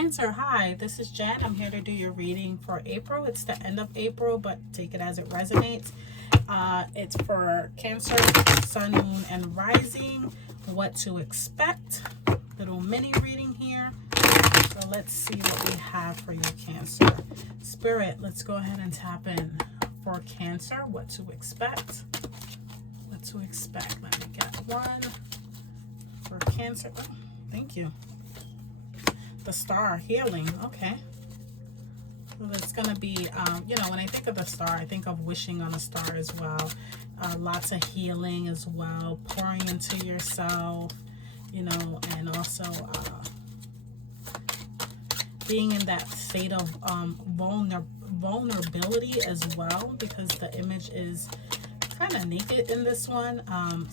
Cancer, hi, this is Jen. I'm here to do your reading for April. It's the end of April, but take it as it resonates. It's for Cancer, Sun, Moon, and Rising. What to expect. Little mini reading here. So let's see what we have for you, Cancer. Spirit, let's go ahead and tap in for Cancer. What to expect. What to expect. Let me get one for Cancer. Oh, thank you. The Star, healing. Okay. So it's going to be, you know, when I think of the star, I think of wishing on a star as well. Lots of healing as well. Pouring into yourself, you know, and also being in that state of vulnerability as well, because the image is kind of naked in this one.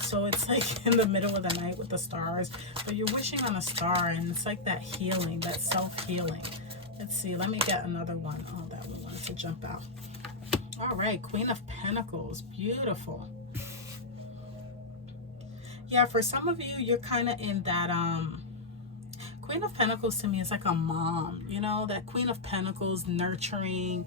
So it's like in the middle of the night with the stars, but you're wishing on a star, and it's like that healing, that self-healing. Let's see, let me get another one. Oh, that one wanted to jump out. All right, Queen of Pentacles, beautiful. Yeah, for some of you, you're kind of in that Queen of Pentacles to me is like a mom, you know, that Queen of Pentacles, nurturing,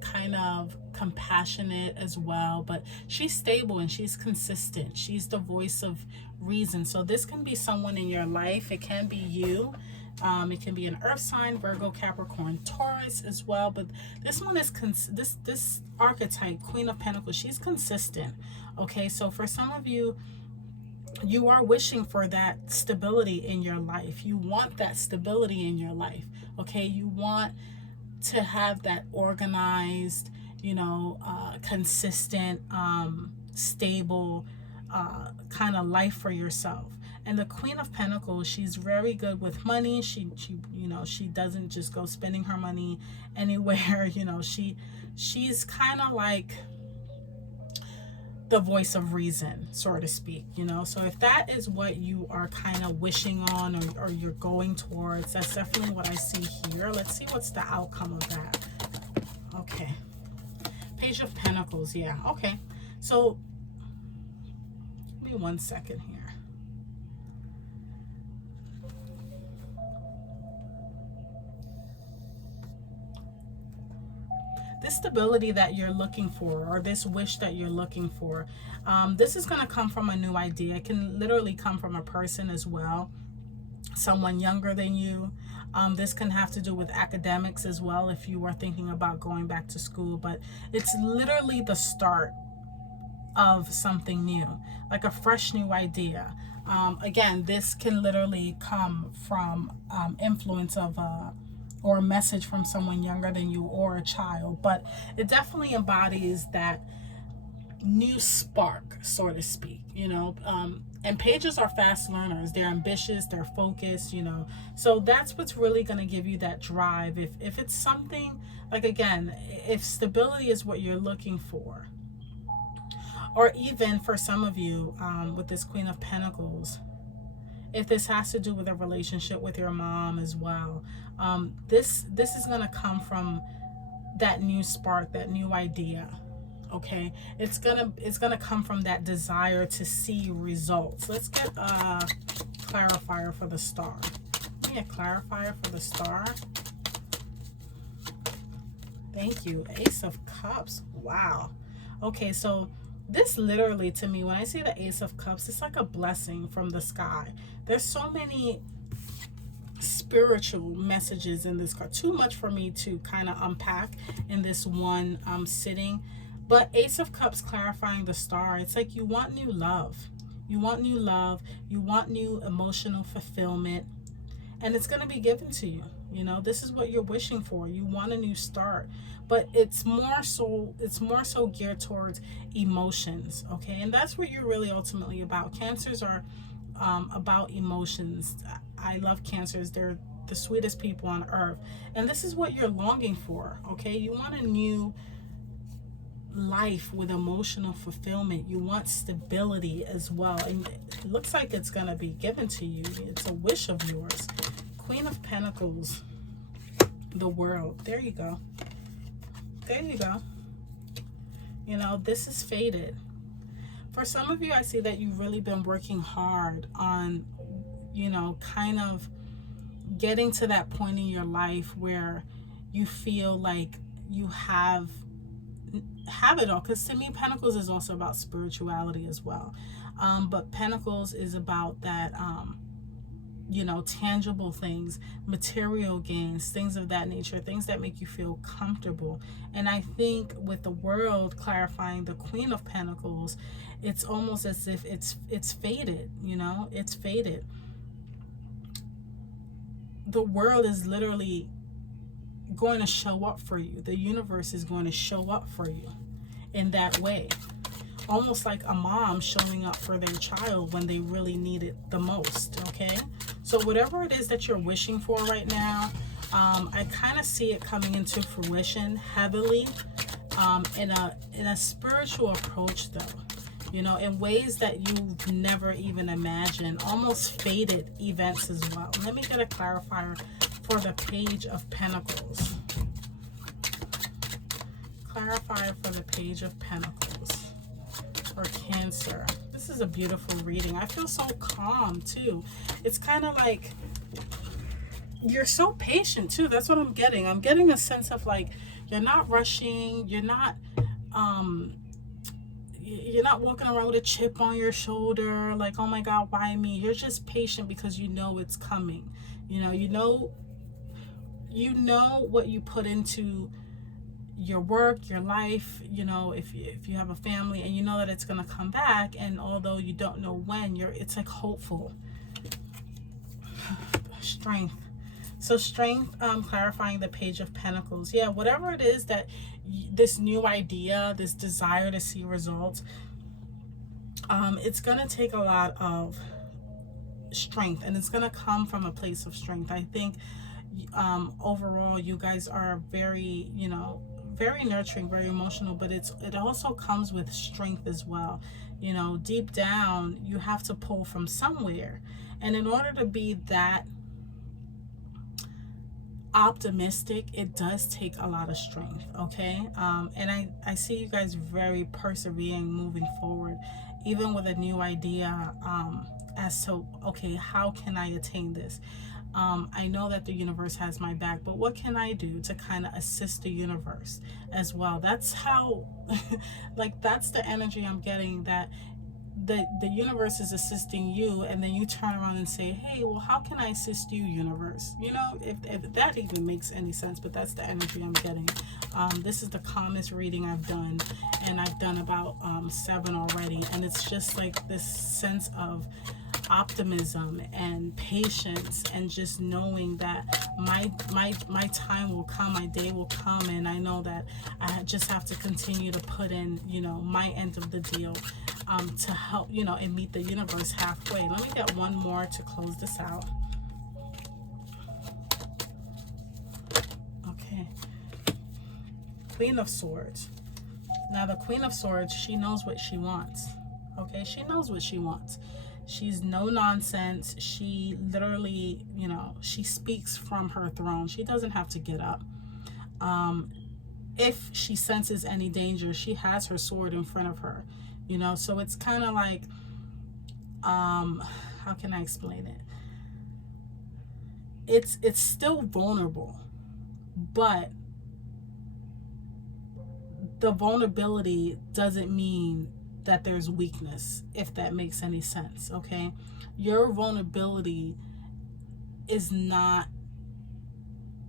kind of compassionate as well, but she's stable and she's consistent. She's the voice of reason. So this can be someone in your life. It can be you. It can be an earth sign, Virgo, Capricorn, Taurus as well. But this one is this archetype, Queen of Pentacles, she's consistent. Okay, so for some of you, you are wishing for that stability in your life. You want that stability in your life. Okay, you want to have that organized, you know, consistent, stable kind of life for yourself. And the Queen of Pentacles, she's very good with money. She you know, she doesn't just go spending her money anywhere. You know, she's kind of like the voice of reason, so to speak, you know. So if that is what you are kind of wishing on, or you're going towards, that's definitely what I see here. Let's see what's the outcome of that. Okay, Page of Pentacles. Yeah, okay, so give me 1 second here. This stability that you're looking for, or this wish that you're looking for, this is going to come from a new idea. It can literally come from a person as well, someone younger than you. This can have to do with academics as well, if you are thinking about going back to school. But it's literally the start of something new, like a fresh new idea. Again, this can literally come from influence of or a message from someone younger than you, or a child, but it definitely embodies that new spark, so to speak, you know. And pages are fast learners. They're ambitious, they're focused, you know. So that's what's really going to give you that drive. If it's something like, again, if stability is what you're looking for, or even for some of you, with this Queen of Pentacles, if this has to do with a relationship with your mom as well, this is going to come from that new spark, that new idea. Okay, it's gonna come from that desire to see results. Let's get a clarifier for the star. Give me a clarifier for the star. Thank you. Ace of Cups. Wow. Okay, so this literally, to me, when I see the Ace of Cups, it's like a blessing from the sky. There's so many spiritual messages in this card. Too much for me to kind of unpack in this one sitting. But Ace of Cups clarifying the star, it's like you want new love. You want new love. You want new emotional fulfillment. And it's going to be given to you. You know, this is what you're wishing for. You want a new start. But it's more so geared towards emotions. Okay, and that's what you're really ultimately about. Cancers are about emotions. I love Cancers. They're the sweetest people on earth. And this is what you're longing for. Okay, you want a new life with emotional fulfillment. You want stability as well, and it looks like it's going to be given to you. It's a wish of yours. Queen of Pentacles, the World. There you go. There you go. You know, this is fated. For some of you, I see that you've really been working hard on, you know, kind of getting to that point in your life where you feel like you have it all. Because to me, Pentacles is also about spirituality as well. But Pentacles is about that, you know, tangible things, material gains, things of that nature, things that make you feel comfortable. And I think with the World clarifying the Queen of Pentacles, it's almost as if it's faded, you know, it's faded. The World is literally going to show up for you. The universe is going to show up for you in that way. Almost like a mom showing up for their child when they really need it the most, okay? So whatever it is that you're wishing for right now, I kind of see it coming into fruition heavily, in a spiritual approach though, you know, in ways that you've never even imagined, almost faded events as well. Let me get a clarifier for the Page of Pentacles. Clarifier for the Page of Pentacles for Cancer. This is a beautiful reading. I feel so calm too. It's kind of like you're so patient too. That's what I'm getting. I'm getting a sense of like you're not rushing. You're not walking around with a chip on your shoulder like, oh my God, why me? You're just patient because you know it's coming. You know what you put into your work, your life, you know, if you have a family, and you know that it's going to come back, and although you don't know when, it's like hopeful. Strength. So strength, clarifying the Page of Pentacles. Yeah, whatever it is that this new idea, this desire to see results, it's going to take a lot of strength, and it's going to come from a place of strength. I think overall you guys are very, you know, very nurturing, very emotional, but it also comes with strength as well. You know, deep down you have to pull from somewhere, and in order to be that optimistic, it does take a lot of strength, okay? And I see you guys very persevering, moving forward, even with a new idea, as to, okay, how can I attain this? I know that the universe has my back, but what can I do to kind of assist the universe as well? That's how, like, that's the energy I'm getting, that the universe is assisting you, and then you turn around and say, hey, well, how can I assist you, universe? You know, if that even makes any sense, but that's the energy I'm getting. This is the calmest reading I've done, and I've done about 7 already, and it's just like this sense of optimism and patience, and just knowing that my time will come, my day will come, and I know that I just have to continue to put in, you know, my end of the deal, to help, you know, and meet the universe halfway. Let me get one more to close this out. Okay, Queen of Swords. Now the Queen of Swords, she knows what she wants. Okay, she knows what she wants. She's no nonsense. She literally, you know, she speaks from her throne. She doesn't have to get up. If she senses any danger, she has her sword in front of her, you know. So it's kind of like, how can I explain it? It's still vulnerable, but the vulnerability doesn't mean that there's weakness, if that makes any sense, okay? Your vulnerability is not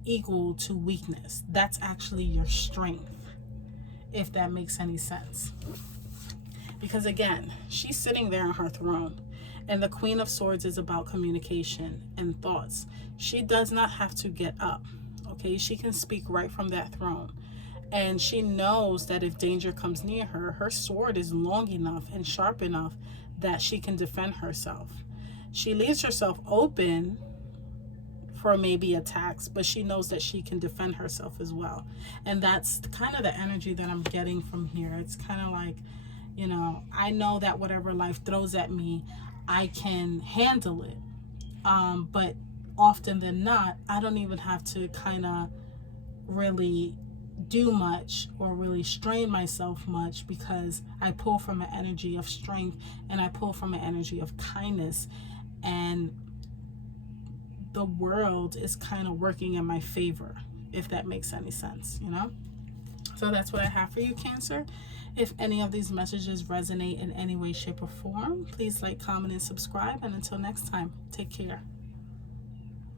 equal to weakness. That's actually your strength, if that makes any sense. Because again, she's sitting there on her throne, and the Queen of Swords is about communication and thoughts. She does not have to get up, okay? She can speak right from that throne. And she knows that if danger comes near her, her sword is long enough and sharp enough that she can defend herself. She leaves herself open for maybe attacks, but she knows that she can defend herself as well. And that's kind of the energy that I'm getting from here. It's kind of like, you know, I know that whatever life throws at me, I can handle it. But often than not, I don't even have to kind of really do much or really strain myself much, because I pull from an energy of strength, and I pull from an energy of kindness, and the world is kind of working in my favor, if that makes any sense, you know? So that's what I have for you, Cancer. If any of these messages resonate in any way, shape, or form, please like, comment, and subscribe. And until next time, take care.